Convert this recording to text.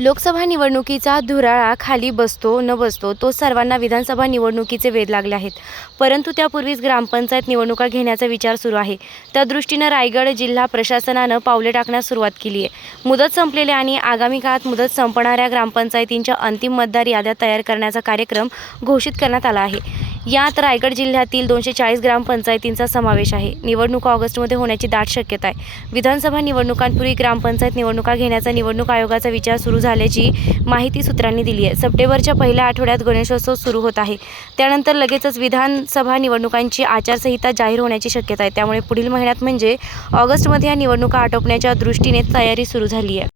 लोकसभा निवडणुकीचा धुराळा खाली बसतो न बसतो तो सर्वांना विधानसभा निवडणुकीचे वेध लागले आहेत. परंतु त्यापूर्वीच ग्रामपंचायत निवडणुका घेण्याचा विचार सुरू आहे. त्या दृष्टीनं रायगड जिल्हा प्रशासनानं पावले टाकण्यास सुरुवात केली आहे. मुदत संपलेल्या आणि आगामी काळात मुदत संपणाऱ्या ग्रामपंचायतींच्या अंतिम मतदार याद्या तयार करण्याचा कार्यक्रम घोषित करण्यात आला आहे. यात रायगड जिल्ह्यातील दोनशे चाळीस ग्रामपंचायतींचा समावेश आहे. निवडणुका ऑगस्टमध्ये होण्याची दाट शक्यता आहे. विधानसभा निवडणुकांपूर्वी ग्रामपंचायत निवडणुका घेण्याचा निवडणूक आयोगाचा विचार सुरू झाल्याची माहिती सूत्रांनी दिली आहे. सप्टेंबरच्या पहिल्या आठवड्यात गणेशोत्सव सुरू होत आहे. त्यानंतर लगेचच विधानसभा निवडणुकांची आचारसंहिता जाहीर होण्याची शक्यता आहे. त्यामुळे पुढील महिन्यात म्हणजे ऑगस्टमध्ये या निवडणुका आटोपण्याच्या दृष्टीने तयारी सुरू झाली आहे.